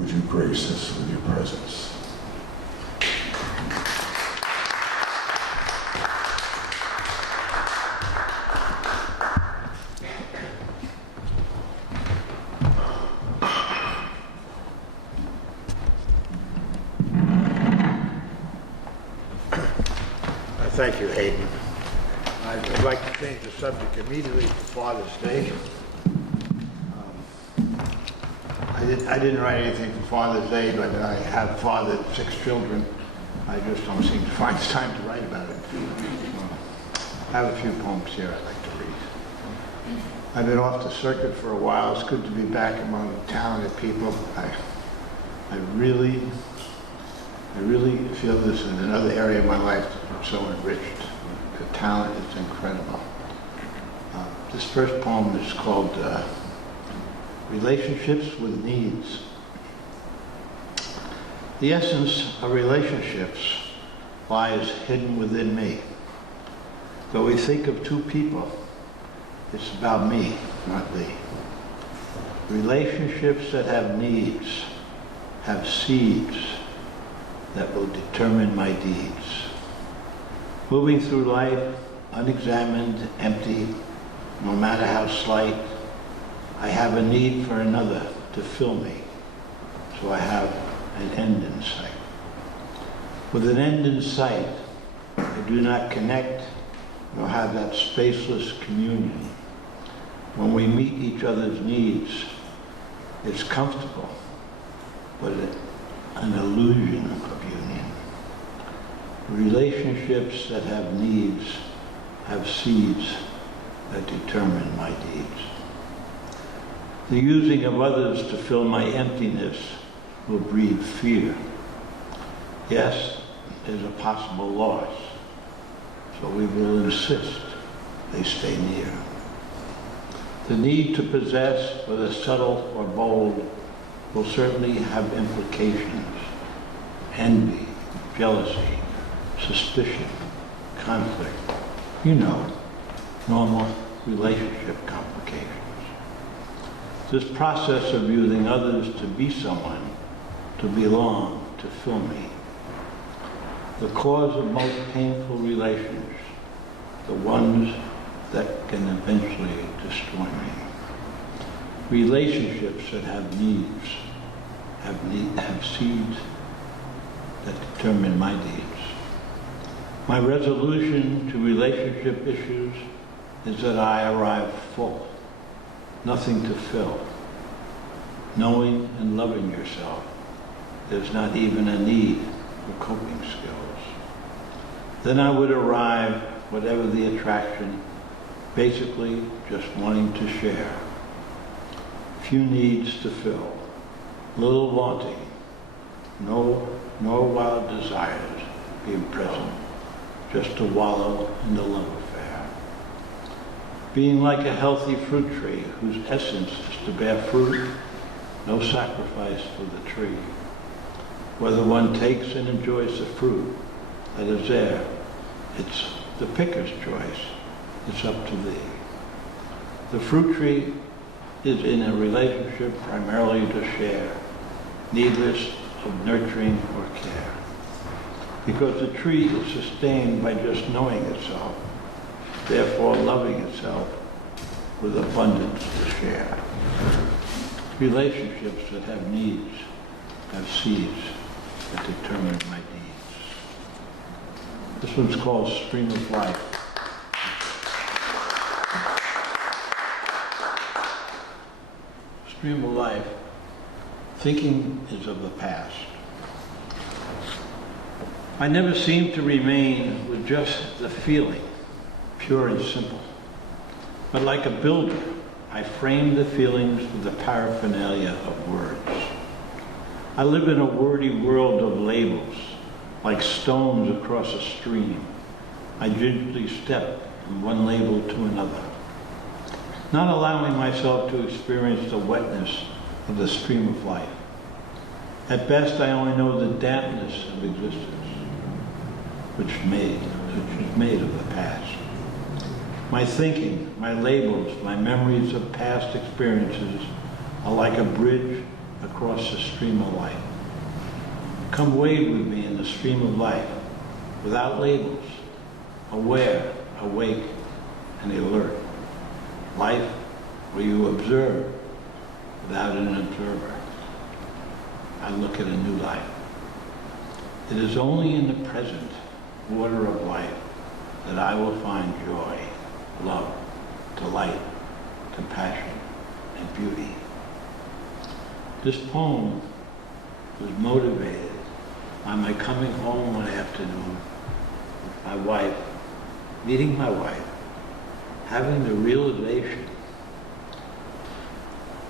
would you grace us with your presence? Thank you, Hayden. I'd like to change the subject immediately to Father's Day. I didn't write anything for Father's Day, but I have fathered 6 children. I just don't seem to find time to write about it. I have a few poems here I'd like to read. I've been off the circuit for a while. It's good to be back among talented people. I really feel this is another area of my life that's so enriched. The talent is incredible. This first poem is called Relationships with Needs. The essence of relationships lies hidden within me. Though we think of 2 people, it's about me, not thee. Relationships that have needs have seeds that will determine my deeds. Moving through life, unexamined, empty, no matter how slight, I have a need for another to fill me, so I have an end in sight. With an end in sight, I do not connect nor have that spaceless communion. When we meet each other's needs, it's comfortable, but an illusion of union. Relationships that have needs have seeds that determine my deeds. The using of others to fill my emptiness will breed fear. Yes, there's a possible loss, so we will insist they stay near. The need to possess, whether subtle or bold, will certainly have implications. Envy, jealousy, suspicion, conflict. You know, normal relationship complications. This process of using others to be someone, to belong, to fill me. The cause of most painful relations, the ones that can eventually destroy me. Relationships that have needs, have seeds that determine my deeds. My resolution to relationship issues is that I arrive full, nothing to fill. Knowing and loving yourself, there's not even a need for coping skills. Then I would arrive, whatever the attraction, basically just wanting to share. Few needs to fill, little wanting, no wild desires being present, just to wallow in the love affair. Being like a healthy fruit tree whose essence is to bear fruit, no sacrifice for the tree. Whether one takes and enjoys the fruit that is there, it's the picker's choice. It's up to thee. The fruit tree is in a relationship primarily to share, needless of nurturing or care. Because the tree is sustained by just knowing itself, therefore loving itself with abundance to share. Relationships that have needs have seeds that determine my deeds. This one's called Stream of Life. Stream of life, thinking is of the past. I never seem to remain with just the feeling, pure and simple. But like a builder, I frame the feelings with the paraphernalia of words. I live in a wordy world of labels, like stones across a stream. I gingerly step from one label to another, not allowing myself to experience the wetness of the stream of life. At best, I only know the dampness of existence, which is made of the past. My thinking, my labels, my memories of past experiences are like a bridge across the stream of life. Come wade with me in the stream of life, without labels, aware, awake, and alert. Life where you observe without an observer. I look at a new life. It is only in the present water of life that I will find joy, love, delight, compassion, and beauty. This poem was motivated by my coming home one afternoon with my wife, meeting my wife, having the realization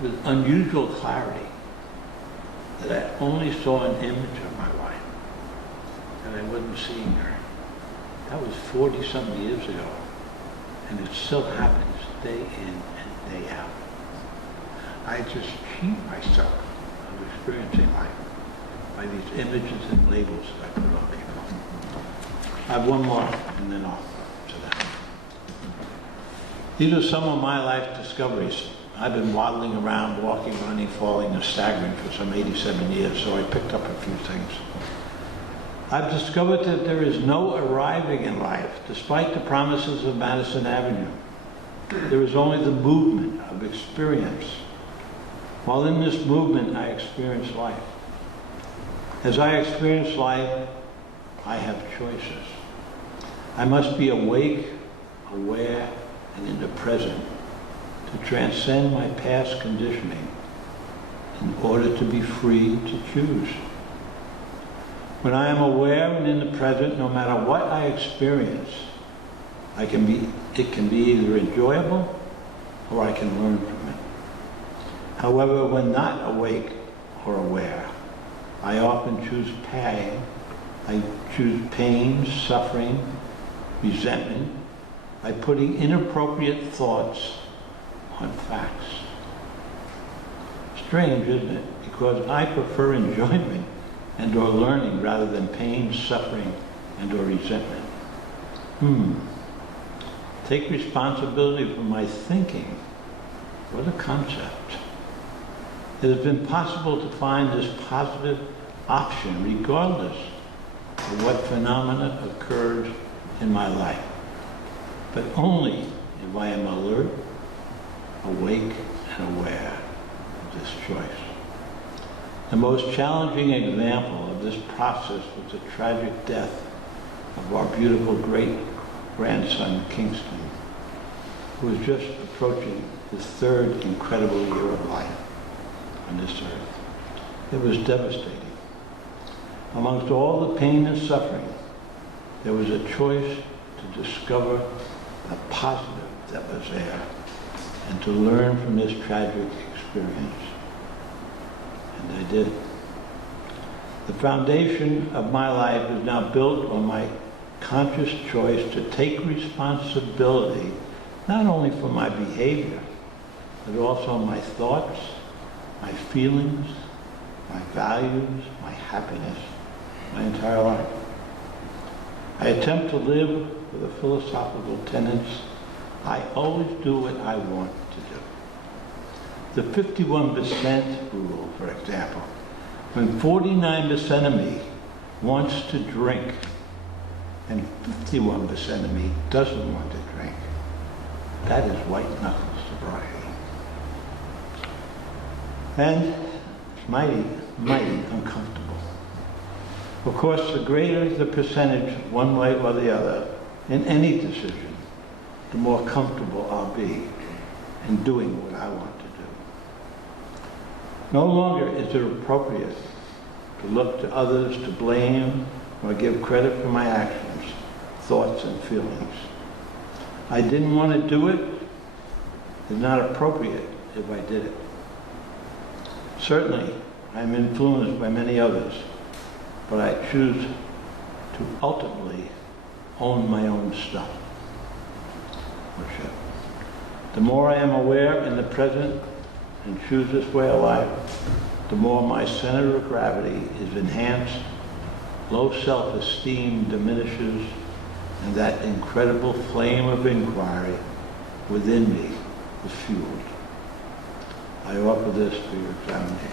with unusual clarity that I only saw an image of my wife, that I wasn't seeing her. That was 40-something years ago, and it still happens day in and day out. I just cheat myself of experiencing life by these images and labels that I put on people. I have one more, and then I'll to that. These are some of my life discoveries. I've been waddling around, walking, running, falling, and staggering for some 87 years, so I picked up a few things. I've discovered that there is no arriving in life, despite the promises of Madison Avenue. There is only the movement of experience. While in this movement, I experience life. As I experience life, I have choices. I must be awake, aware, and in the present to transcend my past conditioning in order to be free to choose. When I am aware and in the present, no matter what I experience, it can be either enjoyable or I can learn from it. However, when not awake or aware, I often choose pain. I choose pain, suffering, resentment by putting inappropriate thoughts on facts. Strange, isn't it? Because I prefer enjoyment and or learning rather than pain, suffering, and or resentment. Take responsibility for my thinking. What a concept. It has been possible to find this positive option regardless of what phenomena occurred in my life, but only if I am alert, awake, and aware of this choice. The most challenging example of this process was the tragic death of our beautiful great-grandson, Kingston, who was just approaching his third incredible year of life on this earth. It was devastating. Amongst all the pain and suffering, there was a choice to discover the positive that was there and to learn from this tragic experience. And I did. The foundation of my life is now built on my conscious choice to take responsibility not only for my behavior, but also my thoughts, my feelings, my values, my happiness, my entire life. I attempt to live with the philosophical tenets, I always do what I want to do. The 51% rule, for example, when 49% of me wants to drink and 51% of me doesn't want to drink, that is white knuckle sobriety. And it's mighty, mighty uncomfortable. Of course, the greater the percentage one way or the other in any decision, the more comfortable I'll be in doing what I want to do. No longer is it appropriate to look to others to blame or give credit for my actions, thoughts, and feelings. I didn't want to do it. It's not appropriate if I did it. Certainly, I'm influenced by many others, but I choose to ultimately own my own stuff. The more I am aware in the present and choose this way of life, the more my center of gravity is enhanced, low self-esteem diminishes, and that incredible flame of inquiry within me is fueled. I offer this for your examination.